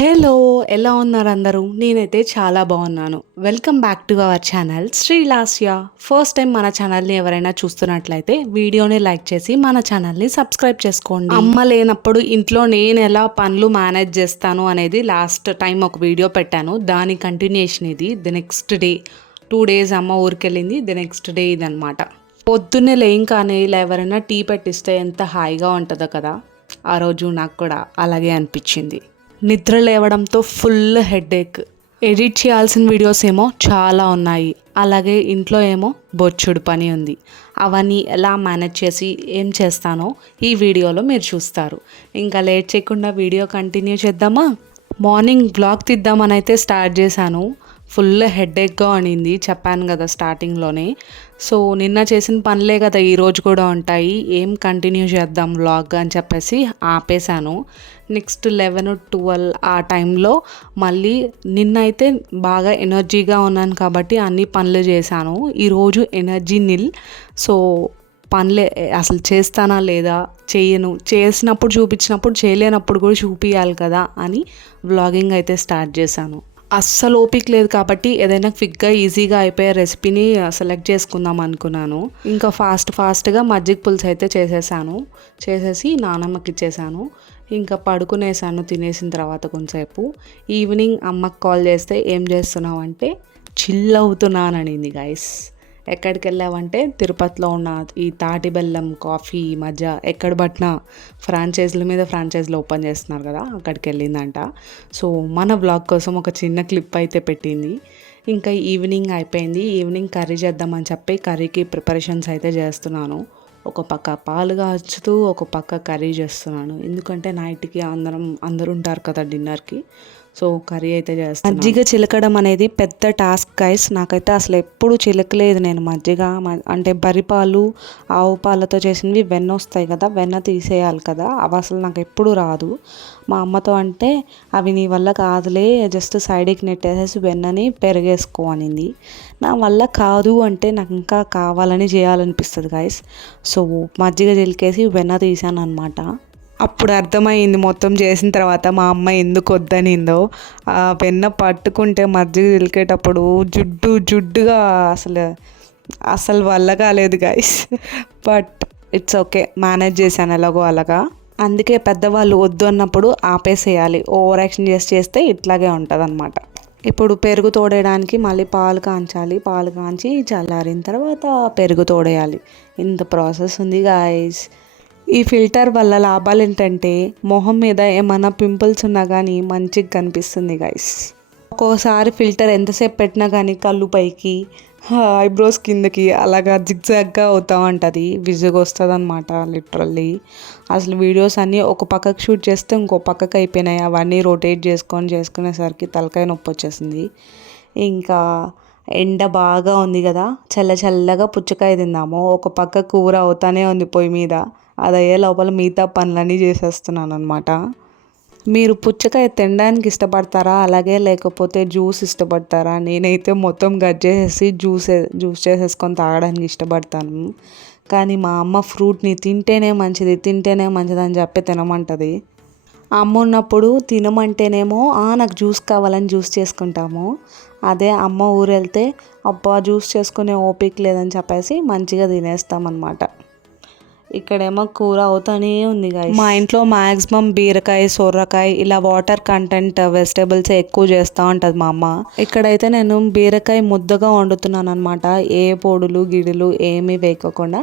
Hello! ఎలా ఉన్నారు అందరూ? నేనైతే చాలా బాగున్నాను. Welcome back to our channel Srilasya. First time మన ఛానల్‌ని ఎవరైనా చూస్తున్నట్లయితే వీడియోని లైక్ చేసి మన ఛానల్‌ని సబ్స్క్రైబ్ చేసుకోండి. అమ్మ లేనప్పుడు ఇంట్లో నేను ఎలా పనులు మేనేజ్ చేస్తాను అనేది లాస్ట్ టైం ఒక వీడియో పెట్టాను. దాని కంటిన్యూషన్ ఇది. ది నెక్స్ట్ డే 2 డేస్ అమ్మ ఊరికెళ్ళింది. ది నెక్స్ట్ డే ఇదనమాట. పొద్దున్నే లేయంగానే ఇలా ఎవరైనా టీ పెట్టిస్తే ఎంత హాయిగా ఉంటుందో కదా! ఆ రోజు నాకు కూడా అలాగే అనిపించింది. నిద్ర లేవడంతో ఫుల్ హెడేక్. ఎడిట్ చేయాల్సిన వీడియోస్ ఏమో చాలా ఉన్నాయి. అలాగే ఇంట్లో ఏమో బొచ్చుడు పని ఉంది. అవన్నీ ఎలా మేనేజ్ చేసి ఏం చేస్తానో ఈ వీడియోలో మీరు చూస్తారు. ఇంకా లేట్ చేయకుండా వీడియో కంటిన్యూ చేద్దామా? మార్నింగ్ బ్లాగ్ తీద్దామని అయితే స్టార్ట్ చేశాను. ఫుల్ హెడేక్గా ఉండింది, చెప్పాను కదా స్టార్టింగ్లోనే. సో నిన్న చేసిన పనులే కదా ఈరోజు కూడా ఉంటాయి, ఏం కంటిన్యూ చేద్దాం వ్లాగ్ అని చెప్పేసి ఆపేశాను. నెక్స్ట్ 11-12 ఆ టైంలో మళ్ళీ నిన్న అయితే బాగా ఎనర్జీగా ఉన్నాను కాబట్టి అన్ని పనులు చేశాను. ఈరోజు ఎనర్జీ నిల్. సో పనులే అసలు చేస్తానా లేదా, చేయను, చేసినప్పుడు చూపించినప్పుడు చేయలేనప్పుడు కూడా చూపించాలి కదా అని వ్లాగింగ్ అయితే స్టార్ట్ చేశాను. అస్సలు ఓపిక లేదు కాబట్టి ఏదైనా క్విక్గా ఈజీగా అయిపోయే రెసిపీని సెలెక్ట్ చేసుకుందాం అనుకున్నాను. ఇంకా ఫాస్ట్గా మజ్జిగ పులుసు అయితే చేసేసి నానమ్మకి ఇచ్చేసాను. ఇంకా పడుకునేసాను తినేసిన తర్వాత కొంచెంసేపు. ఈవినింగ్ అమ్మకి కాల్ చేస్తే ఏం చేస్తున్నావు అంటే చిల్ అవుతున్నాననింది. గైస్, ఎక్కడికి వెళ్ళావంటే తిరుపతిలో ఉన్న ఈ తాటి బెల్లం కాఫీ మధ్య ఎక్కడ పట్టినా ఫ్రాంచైజీలు ఓపెన్ చేస్తున్నారు కదా, అక్కడికి వెళ్ళిందంట. సో మన బ్లాగ్ కోసం ఒక చిన్న క్లిప్ అయితే పెట్టింది. ఇంకా ఈవినింగ్ అయిపోయింది. ఈవినింగ్ కర్రీ చేద్దామని చెప్పి కర్రీకి ప్రిపరేషన్స్ అయితే చేస్తున్నాను. ఒక పక్క పాలు కాచుతూ ఒక పక్క కర్రీ చేస్తున్నాను. ఎందుకంటే నైట్కి అందరూ ఉంటారు కదా డిన్నర్కి. సో కర్రీ అయితే చేస్తాను. మజ్జిగ చిలకడం అనేది పెద్ద టాస్క్ గైస్. నాకైతే అసలు ఎప్పుడు చిలకలేదు నేను మజ్జిగ. అంటే బరిపాలు ఆవు పాలతో చేసినవి వెన్న వస్తాయి కదా, వెన్న తీసేయాలి కదా, అవి అసలు నాకు ఎప్పుడు రాదు. మా అమ్మతో అంటే అవి నీ వల్ల కాదులే, జస్ట్ సైడ్కి నెట్టేసేసి వెన్నని పెరిగేసుకో అనింది. నా వల్ల కాదు అంటే నాకు ఇంకా కావాలని చేయాలనిపిస్తుంది గైస్. సో మజ్జిగ చిలికేసి వెన్న తీసాను అనమాట. అప్పుడు అర్థమైంది మొత్తం చేసిన తర్వాత మా అమ్మ ఎందుకు వద్దనిందో. ఆ వెన్న పట్టుకుంటే మజ్జిగ చిలికేటప్పుడు జుడ్డుగా అసలు వల్ల కాలేదు guys. But it's okay, manage చేశాను ఎలాగో అలాగా. అందుకే పెద్దవాళ్ళు వద్దు అన్నప్పుడు ఆపేసేయాలి. ఓవర్ యాక్షన్ చేస్తే ఇట్లాగే ఉంటుంది అనమాట. ఇప్పుడు పెరుగు తోడేయడానికి మళ్ళీ పాలు కాంచాలి. పాలు కాంచి చల్లారిన తర్వాత పెరుగు తోడేయాలి. ఇంత ప్రాసెస్ ఉంది గైస్. ఈ ఫిల్టర్ వల్ల లాభాలు ఏంటంటే మొహం మీద ఏమైనా పింపుల్స్ ఉన్నా కానీ మంచిగా కనిపిస్తుంది గైస్. ఒక్కోసారి ఫిల్టర్ ఎంతసేపు పెట్టినా కానీ కళ్ళు పైకి, ఐబ్రోస్ కిందకి అలాగా జిగ్జాగ్గా అవుతూ ఉంటుంది. విజుగా వస్తుంది అనమాట లిటరల్లీ. అసలు వీడియోస్ అన్నీ ఒక పక్కకు షూట్ చేస్తే ఇంకో పక్కకు అయిపోయినాయి. అవన్నీ రొటేట్ చేసుకునేసరికి తలకాయ నొప్పి వచ్చేసింది. ఇంకా ఎండ బాగా ఉంది కదా, చల్లగా పుచ్చకాయ తిందాము. ఒక పక్క కూర అవుతానే ఉంది పొయ్యి మీద, అది అయ్యే లోపల మిగతా పనులన్నీ చేసేస్తున్నాను అనమాట. మీరు పుచ్చకాయ తినడానికి ఇష్టపడతారా అలాగే, లేకపోతే జ్యూస్ ఇష్టపడతారా? నేనైతే మొత్తం కట్ చేసేసి జ్యూస్ చేసేసుకొని తాగడానికి ఇష్టపడతాను. కానీ మా అమ్మ ఫ్రూట్ని తింటేనే మంచిది అని చెప్పి తినమంటుంది. అమ్మ ఉన్నప్పుడు తినమంటేనేమో నాకు జ్యూస్ కావాలని జ్యూస్ చేసుకుంటాము. అదే అమ్మ ఊరు వెళ్తే అబ్బా జ్యూస్ చేసుకునే ఓపిక లేదని చెప్పేసి మంచిగా తినేస్తామన్నమాట. ఇక్కడేమో కూర అవుతానే ఉంది గైస్. మా ఇంట్లో మ్యాక్సిమం బీరకాయ, సొరకాయ ఇలా వాటర్ కంటెంట్ వెజిటేబుల్స్ ఎక్కువ చేస్తూ ఉంటుంది మా అమ్మ. ఇక్కడైతే నేను బీరకాయ ముద్దగా వండుతున్నాను అనమాట. ఏ పొడులు గిడులు ఏమీ వేయకుండా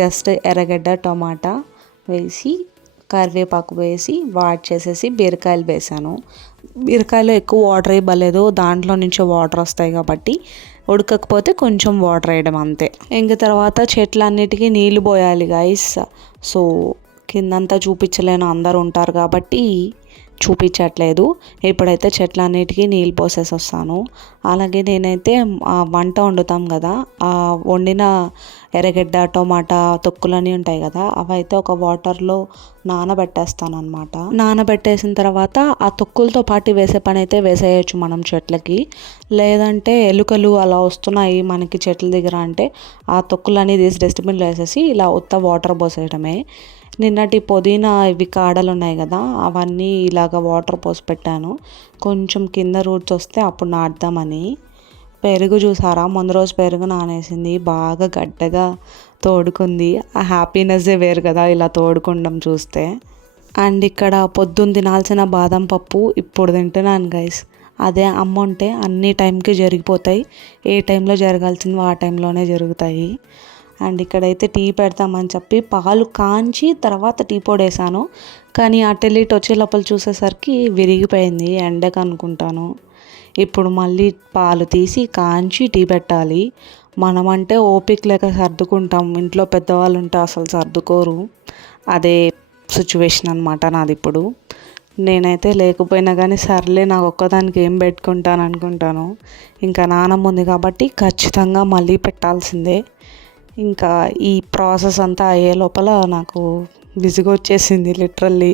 జస్ట్ ఎర్రగడ్డ టమాటా వేసి కరివేపాకు వేసి వాట్ చేసేసి బీరకాయలు వేసాను. బీరకాయలో ఎక్కువ వాటర్ ఇవ్వలేదు, దాంట్లో నుంచి వాటర్ వస్తాయి కాబట్టి ఉడకకపోతే కొంచెం వాటర్ వేయడం అంతే. ఇంక తర్వాత చెట్లన్నిటికీ నీళ్ళు పోయాలి గైస్. సో కిందంతా చూపించలేను, అందరు ఉంటారు కాబట్టి చూపించట్లేదు. ఇప్పుడైతే చెట్లన్నిటికీ నీళ్ళు పోసేసి వస్తాను. అలాగే నేనైతే వంట వండుతాం కదా, ఆ వండిన ఎర్రగడ్డ టమాటా తొక్కులన్నీ ఉంటాయి కదా, అవైతే ఒక వాటర్లో నానబెట్టేస్తాను అనమాట. నానబెట్టేసిన తర్వాత ఆ తొక్కులతో పాటు వేసే పని అయితే వేసేయచ్చు మనం చెట్లకి. లేదంటే ఎలుకలు అలా వస్తున్నాయి మనకి చెట్ల దగ్గర అంటే ఆ తొక్కులన్నీ తీసి డస్ట్బిన్లో వేసేసి ఇలా ఉత్త వాటర్ పోసేయడమే. నిన్నటి పుదీనా ఇవి కాడలు ఉన్నాయి కదా, అవన్నీ ఇలాగ వాటర్ పోసి పెట్టాను. కొంచెం కింద రూట్స్ వస్తే అప్పుడు నాటుదామని. పెరుగు చూసారా, ముందు రోజు పెరుగు నానేసింది, బాగా గడ్డగా తోడుకుంది. ఆ హ్యాపీనెస్సే వేరు కదా ఇలా తోడుకుండం చూస్తే. అండ్ ఇక్కడ పొద్దున్న తినాల్సిన బాదం పప్పు ఇప్పుడు తింటున్నాను గైస్. అదే అమ్మ ఉంటే అన్ని టైంకి జరిగిపోతాయి, ఏ టైంలో జరగాల్సిందో ఆ టైంలోనే జరుగుతాయి. అండ్ ఇక్కడైతే టీ పెడతామని చెప్పి పాలు కాంచి తర్వాత టీ పొడి వేసాను, కానీ అటెలిట్ వచ్చే లోపల చూసేసరికి విరిగిపోయింది, ఎండకు అనుకుంటాను. ఇప్పుడు మళ్ళీ పాలు తీసి కాంచి టీ పెట్టాలి. మనమంటే ఓపిక లేక సర్దుకుంటాం, ఇంట్లో పెద్దవాళ్ళు ఉంటే అసలు సర్దుకోరు. అదే సిచ్యువేషన్ అనమాట నాది ఇప్పుడు. నేనైతే లేకపోయినా కానీ సర్లే నాకు ఒక్కదానికి ఏం పెట్టుకుంటాను అనుకుంటాను. ఇంకా నానమ్మ ఉంది కాబట్టి ఖచ్చితంగా మళ్ళీ పెట్టాల్సిందే. ఇంకా ఈ ప్రాసెస్ అంతా అయ్యే లోపల నాకు విసుగొచ్చేసింది లిటరల్లీ.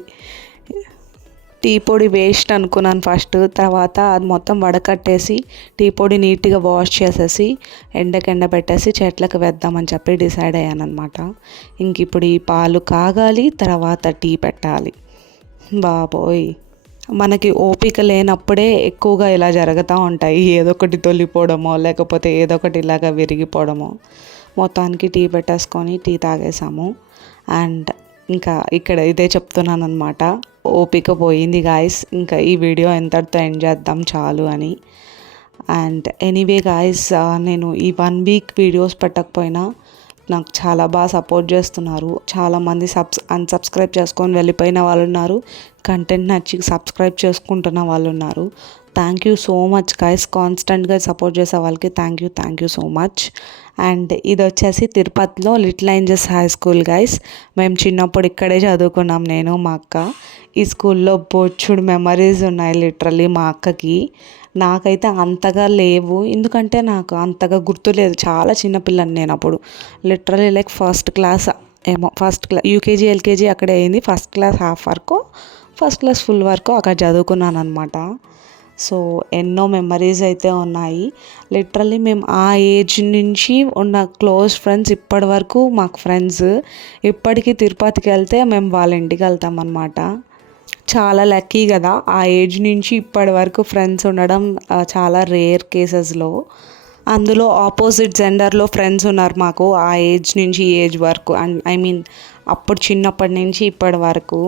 టీ పొడి వేస్ట్ అనుకున్నాను ఫస్ట్, తర్వాత అది మొత్తం వడకట్టేసి టీ పొడి నీట్గా వాష్ చేసేసి ఎండ పెట్టేసి చెట్లకు వేద్దామని చెప్పి డిసైడ్ అయ్యాను అనమాట. ఇంక ఇప్పుడు ఈ పాలు కాగాలి, తర్వాత టీ పెట్టాలి. బాబోయ్, మనకి ఓపిక లేనప్పుడే ఎక్కువగా ఇలా జరుగుతూ ఉంటాయి, ఏదో ఒకటి తొలిపోవడమో లేకపోతే ఏదో ఒకటి ఇలాగ విరిగిపోవడమో. మొత్తానికి టీ పెట్టేసుకొని టీ తాగేసాము. అండ్ ఇంకా ఇక్కడ ఇదే చెప్తున్నాను అనమాట, ఓపిక పోయింది గాయస్, ఇంకా ఈ వీడియో ఎంతటితో ఎండ్ చేద్దాం చాలు అని. అండ్ ఎనీవే గాయస్, నేను ఈ 1 వీక్ వీడియోస్ పెట్టకపోయినా నాకు చాలా బాగా సపోర్ట్ చేస్తున్నారు. చాలామంది అన్సబ్స్క్రైబ్ చేసుకొని వెళ్ళిపోయిన వాళ్ళు ఉన్నారు, కంటెంట్ నచ్చి సబ్స్క్రైబ్ చేసుకుంటున్న వాళ్ళు ఉన్నారు. Thank you so much guys, కాన్స్టెంట్గా సపోర్ట్ చేసే వాళ్ళకి thank you so much. And ఇది వచ్చేసి తిరుపతిలో లిటిల్ ఏంజెస్ హై స్కూల్ గైస్. మేము చిన్నప్పుడు ఇక్కడే చదువుకున్నాం, నేను మా అక్క. ఈ స్కూల్లో బొచ్చుడు మెమరీస్ ఉన్నాయి లిటరల్లీ మా అక్కకి. నాకైతే అంతగా లేవు, ఎందుకంటే నాకు అంతగా గుర్తులేదు, చాలా చిన్నపిల్లని నేను అప్పుడు. లిటరల్లీ లైక్ ఫస్ట్ క్లాస్ ఏమో, యూకేజీ ఎల్కేజీ అక్కడే అయింది, ఫస్ట్ క్లాస్ హాఫ్ వరకు, ఫస్ట్ క్లాస్ ఫుల్ వరకు అక్కడ చదువుకున్నాను అనమాట. సో ఎన్నో మెమరీస్ అయితే ఉన్నాయి లిటరల్లీ. మేము ఆ ఏజ్ నుంచి ఉన్న క్లోజ్ ఫ్రెండ్స్ ఇప్పటి వరకు మాకు ఫ్రెండ్స్. ఇప్పటికీ తిరుపతికి వెళ్తే మేము వాళ్ళ ఇంటికి వెళ్తాం అనమాట. చాలా లక్కీ కదా, ఆ ఏజ్ నుంచి ఇప్పటి వరకు ఫ్రెండ్స్ ఉండడం చాలా రేర్ కేసెస్లో. అందులో ఆపోజిట్ జెండర్లో ఫ్రెండ్స్ ఉన్నారు మాకు ఆ ఏజ్ నుంచి ఈ ఏజ్ వరకు, అండ్ ఐ మీన్ అప్పుడు చిన్నప్పటి నుంచి ఇప్పటి వరకు.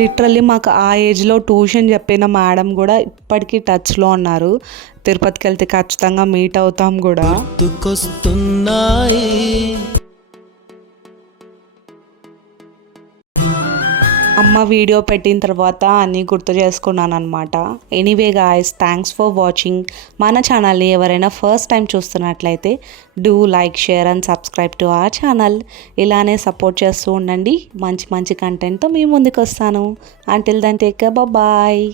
లిటరల్లీ మాకు ఆ ఏజ్లో ట్యూషన్ చెప్పిన మేడం కూడా ఇప్పటికీ టచ్లో ఉన్నారు. తిరుపతికి వెళ్తే ఖచ్చితంగా మీట్ అవుతాం కూడా. అమ్మ వీడియో పెట్టిన తర్వాత అన్నీ గుర్తు చేసుకున్నాను అనమాట. Anyway guys, thanks for watching. మన ఛానల్ని ఎవరైనా ఫస్ట్ టైం చూస్తున్నట్లయితే do like, share and subscribe to our channel. ఇలానే సపోర్ట్ చేస్తూ ఉండండి, మంచి కంటెంట్తో మీ ముందుకు వస్తాను. Until then take care, bye.